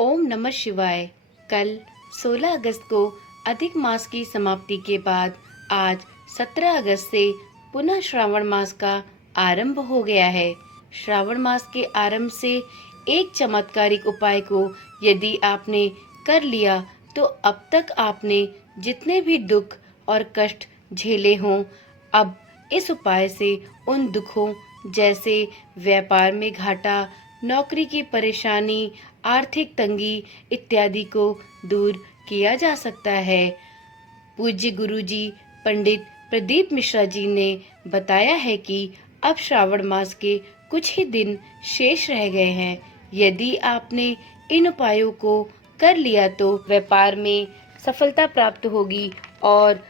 ओम नमः शिवाय। कल 16 अगस्त को अधिक मास की समाप्ति के बाद आज 17 अगस्त से पुनः श्रावण मास का आरंभ हो गया है। श्रावण मास के आरंभ से एक चमत्कारिक उपाय को यदि आपने कर लिया तो अब तक आपने जितने भी दुख और कष्ट झेले हों, अब इस उपाय से उन दुखों जैसे व्यापार में घाटा, नौकरी की परेशानी, आर्थिक तंगी इत्यादि को दूर किया जा सकता है। पूज्य गुरुजी पंडित प्रदीप मिश्रा जी ने बताया है कि अब श्रावण मास के कुछ ही दिन शेष रह गए हैं। यदि आपने इन उपायों को कर लिया तो व्यापार में सफलता प्राप्त होगी और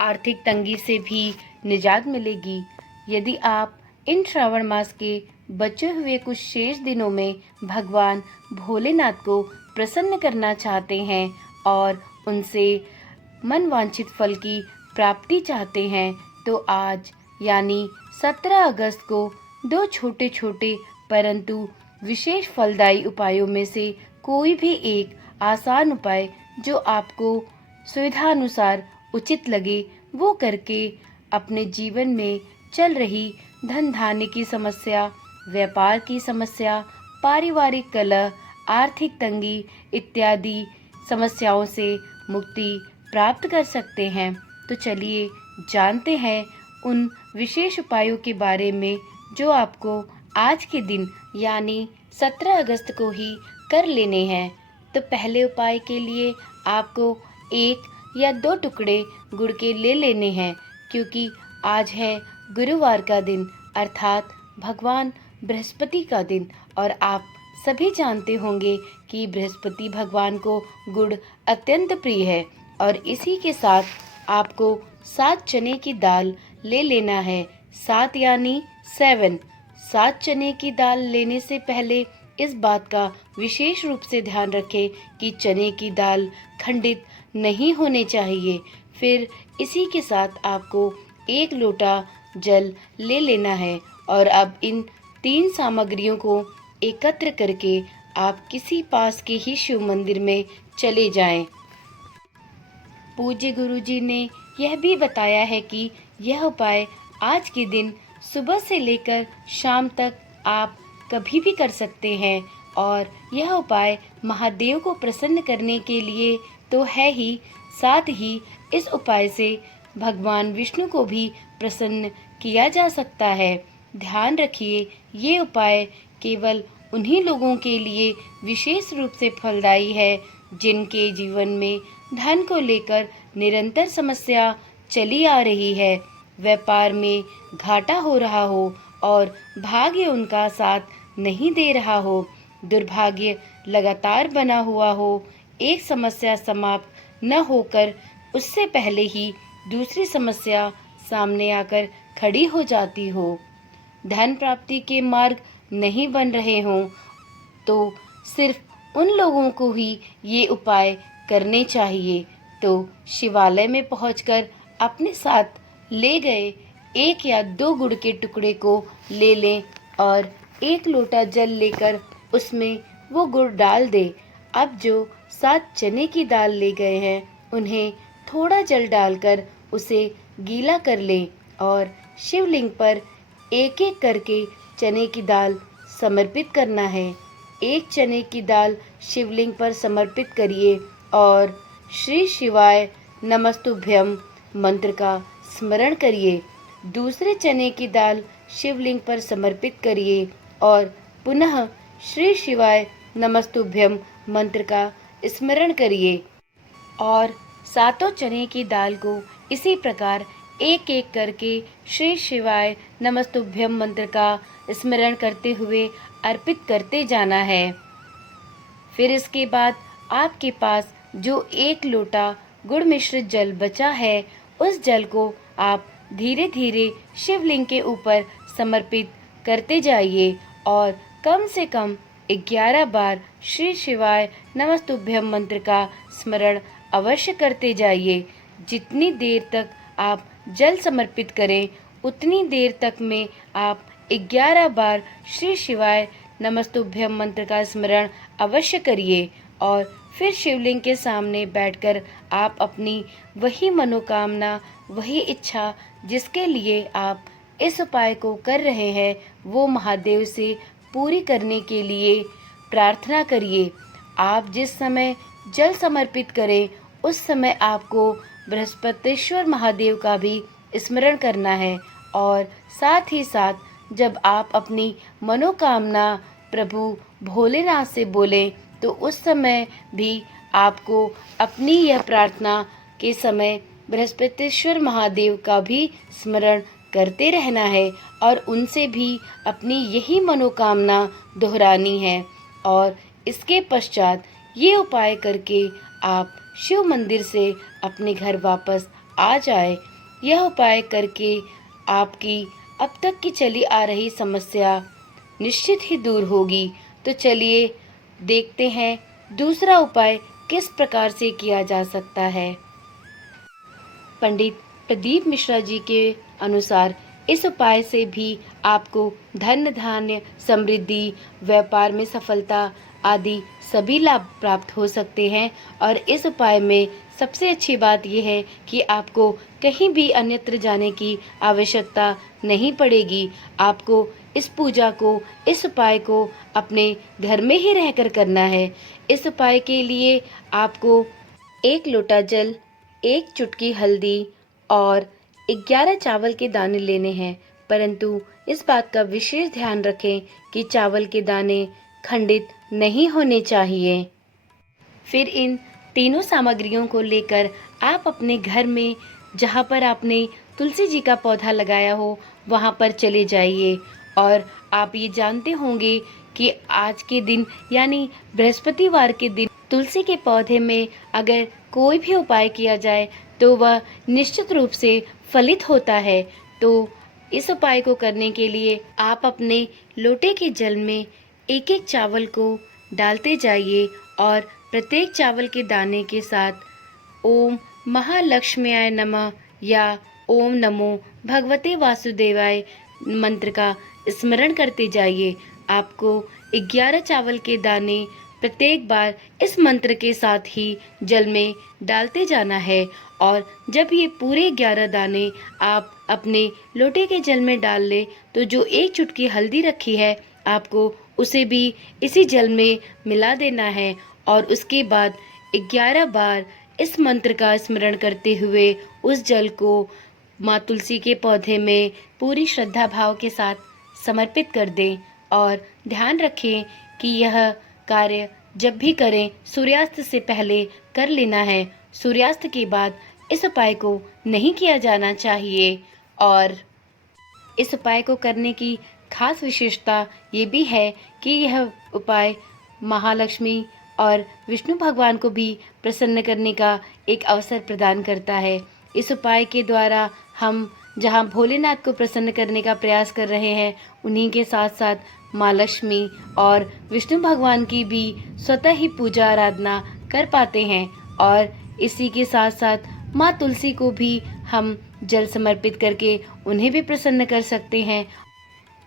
आर्थिक तंगी से भी निजात मिलेगी। यदि आप इन श्रावण मास के बचे हुए कुछ शेष दिनों में भगवान भोलेनाथ को प्रसन्न करना चाहते हैं और उनसे मनवांछित फल की प्राप्ति चाहते हैं तो आज यानी 17 अगस्त को दो छोटे छोटे परंतु विशेष फलदायी उपायों में से कोई भी एक आसान उपाय जो आपको सुविधानुसार उचित लगे वो करके अपने जीवन में चल रही धन धान्य की समस्या, व्यापार की समस्या, पारिवारिक कलह, आर्थिक तंगी इत्यादि समस्याओं से मुक्ति प्राप्त कर सकते हैं। तो चलिए जानते हैं उन विशेष उपायों के बारे में जो आपको आज के दिन यानी 17 अगस्त को ही कर लेने हैं। तो पहले उपाय के लिए आपको 1 या 2 टुकड़े गुड़ के ले लेने हैं, क्योंकि आज है गुरुवार का दिन अर्थात भगवान बृहस्पति का दिन और आप सभी जानते होंगे कि बृहस्पति भगवान को गुड़ अत्यंत प्रिय है। और इसी के साथ आपको 7 चने की दाल ले लेना है। 7 यानी 7 चने की दाल लेने से पहले इस बात का विशेष रूप से ध्यान रखें कि चने की दाल खंडित नहीं होने चाहिए। फिर इसी के साथ आपको 1 लोटा जल ले लेना है और अब इन 3 सामग्रियों को एकत्र करके आप किसी पास के ही शिव मंदिर में चले जाएं। पूज्य गुरुजी ने यह भी बताया है कि यह उपाय आज के दिन सुबह से लेकर शाम तक आप कभी भी कर सकते हैं और यह उपाय महादेव को प्रसन्न करने के लिए तो है ही, साथ ही इस उपाय से भगवान विष्णु को भी प्रसन्न किया जा सकता है। ध्यान रखिए, ये उपाय केवल उन्हीं लोगों के लिए विशेष रूप से फलदायी है जिनके जीवन में धन को लेकर निरंतर समस्या चली आ रही है, व्यापार में घाटा हो रहा हो और भाग्य उनका साथ नहीं दे रहा हो, दुर्भाग्य लगातार बना हुआ हो, एक समस्या समाप्त न होकर उससे पहले ही दूसरी समस्या सामने आकर खड़ी हो जाती हो, धन प्राप्ति के मार्ग नहीं बन रहे हों, तो सिर्फ उन लोगों को ही ये उपाय करने चाहिए। तो शिवालय में पहुंचकर अपने साथ ले गए 1 या 2 गुड़ के टुकड़े को ले लें और 1 लोटा जल लेकर उसमें वो गुड़ डाल दें। अब जो 7 चने की दाल ले गए हैं उन्हें थोड़ा जल डालकर उसे गीला कर लें और शिवलिंग पर एक एक करके चने की दाल समर्पित करना है। 1 चने की दाल शिवलिंग पर समर्पित करिए और श्री शिवाय नमस्तुभ्यम मंत्र का स्मरण करिए। दूसरे चने की दाल शिवलिंग पर समर्पित करिए और पुनः श्री शिवाय नमस्तुभ्यम मंत्र का स्मरण करिए और 7 चने की दाल को इसी प्रकार एक एक करके श्री शिवाय नमस्तुभ्यम मंत्र का स्मरण करते हुए अर्पित करते जाना है। फिर इसके बाद आपके पास जो 1 लोटा गुड़ मिश्रित जल बचा है उस जल को आप धीरे धीरे शिवलिंग के ऊपर समर्पित करते जाइए और कम से कम 11 बार श्री शिवाय नमस्तुभ्यम मंत्र का स्मरण अवश्य करते जाइए। जितनी देर तक आप जल समर्पित करें उतनी देर तक में आप 11 बार श्री शिवाय नमस्तुभ्यम मंत्र का स्मरण अवश्य करिए और फिर शिवलिंग के सामने बैठकर आप अपनी वही मनोकामना, वही इच्छा जिसके लिए आप इस उपाय को कर रहे हैं, वो महादेव से पूरी करने के लिए प्रार्थना करिए। आप जिस समय जल समर्पित करें उस समय आपको बृहस्पतिश्वर महादेव का भी स्मरण करना है और साथ ही साथ जब आप अपनी मनोकामना प्रभु भोलेनाथ से बोलें तो उस समय भी आपको अपनी यह प्रार्थना के समय बृहस्पतिश्वर महादेव का भी स्मरण करते रहना है और उनसे भी अपनी यही मनोकामना दोहरानी है। और इसके पश्चात ये उपाय करके आप शिव मंदिर से अपने घर वापस आ जाए। यह उपाय करके आपकी अब तक की चली आ रही समस्या निश्चित ही दूर होगी। तो चलिए देखते हैं दूसरा उपाय किस प्रकार से किया जा सकता है। पंडित प्रदीप मिश्रा जी के अनुसार इस उपाय से भी आपको धन धान्य समृद्धि, व्यापार में सफलता आदि सभी लाभ प्राप्त हो सकते हैं। और इस उपाय में सबसे अच्छी बात यह है कि आपको कहीं भी अन्यत्र जाने की आवश्यकता नहीं पड़ेगी। आपको इस पूजा को, इस उपाय को अपने घर में ही रहकर करना है। इस उपाय के लिए आपको 1 लोटा जल, 1 चुटकी हल्दी और 11 चावल के दाने लेने हैं, परंतु इस बात का विशेष ध्यान रखें कि चावल के दाने खंडित नहीं होने चाहिए। फिर इन तीनों सामग्रियों को लेकर आप अपने घर में जहाँ पर आपने तुलसी जी का पौधा लगाया हो वहाँ पर चले जाइए। और आप ये जानते होंगे कि आज के दिन यानी बृहस्पतिवार के दिन तुलसी के पौधे में अगर कोई भी उपाय किया जाए तो वह निश्चित रूप से फलित होता है। तो इस उपाय को करने के लिए आप अपने लोटे के जल में एक एक चावल को डालते जाइए और प्रत्येक चावल के दाने के साथ ओम महालक्ष्म्याय नमः या ओम नमो भगवते वासुदेवाय मंत्र का स्मरण करते जाइए। आपको 11 चावल के दाने प्रत्येक बार इस मंत्र के साथ ही जल में डालते जाना है। और जब ये पूरे 11 दाने आप अपने लोटे के जल में डाल ले तो जो 1 चुटकी हल्दी रखी है आपको उसे भी इसी जल में मिला देना है। और उसके बाद 11 बार इस मंत्र का स्मरण करते हुए उस जल को माँ तुलसी के पौधे में पूरी श्रद्धा भाव के साथ समर्पित कर दें। और ध्यान रखें कि यह कार्य जब भी करें सूर्यास्त से पहले कर लेना है। सूर्यास्त के बाद इस उपाय को नहीं किया जाना चाहिए। और इस उपाय को करने की खास विशेषता ये भी है कि यह उपाय महालक्ष्मी और विष्णु भगवान को भी प्रसन्न करने का एक अवसर प्रदान करता है। इस उपाय के द्वारा हम जहां भोलेनाथ को प्रसन्न करने का प्रयास कर रहे हैं, उन्हीं के साथ साथ माँ लक्ष्मी और विष्णु भगवान की भी स्वतः ही पूजा आराधना कर पाते हैं। और इसी के साथ साथ माँ तुलसी को भी हम जल समर्पित करके उन्हें भी प्रसन्न कर सकते हैं।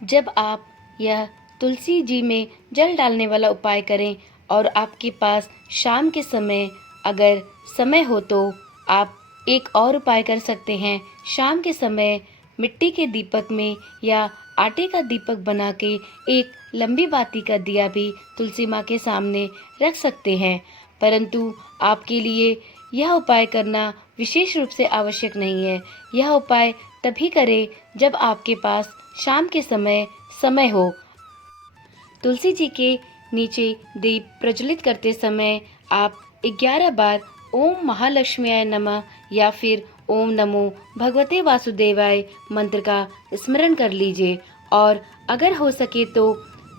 जब आप यह तुलसी जी में जल डालने वाला उपाय करें और आपके पास शाम के समय अगर समय हो तो आप एक और उपाय कर सकते हैं। शाम के समय मिट्टी के दीपक में या आटे का दीपक बना के एक लंबी बाती का दिया भी तुलसी माँ के सामने रख सकते हैं। परंतु आपके लिए यह उपाय करना विशेष रूप से आवश्यक नहीं है। यह उपाय तभी करें जब आपके पास शाम के समय हो। तुलसी जी के नीचे दीप प्रज्वलित करते समय आप 11 बार ओम महालक्ष्म्याय नमः या फिर ओम नमो भगवते वासुदेवाय मंत्र का स्मरण कर लीजिए। और अगर हो सके तो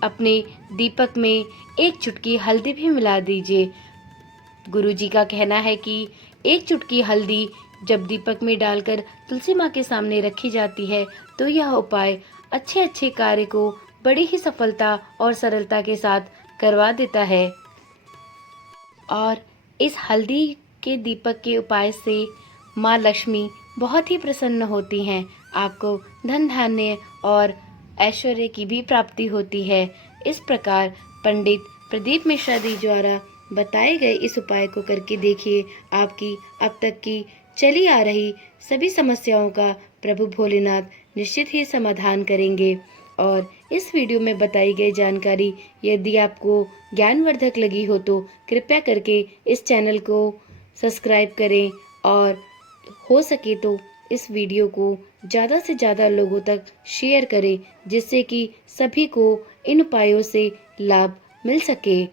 अपने दीपक में 1 चुटकी हल्दी भी मिला दीजिए। गुरु जी का कहना है कि 1 चुटकी हल्दी जब दीपक में डालकर तुलसी माँ के सामने रखी जाती है तो यह उपाय अच्छे कार्य को बड़ी ही सफलता और सरलता के साथ करवा देता है। और इस हल्दी के दीपक के उपाय से माँ लक्ष्मी बहुत ही प्रसन्न होती हैं। आपको धन धान्य और ऐश्वर्य की भी प्राप्ति होती है। इस प्रकार पंडित प्रदीप मिश्रा जी द्वारा बताए गए इस उपाय को करके देखिए। आपकी अब तक की चली आ रही सभी समस्याओं का प्रभु भोलेनाथ निश्चित ही समाधान करेंगे। और इस वीडियो में बताई गई जानकारी यदि आपको ज्ञानवर्धक लगी हो तो कृपया करके इस चैनल को सब्सक्राइब करें और हो सके तो इस वीडियो को ज़्यादा से ज़्यादा लोगों तक शेयर करें, जिससे कि सभी को इन उपायों से लाभ मिल सके।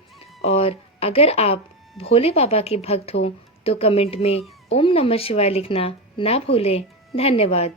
और अगर आप भोले बाबा के भक्त हो तो कमेंट में ओम नमः शिवाय लिखना ना भूलें। धन्यवाद।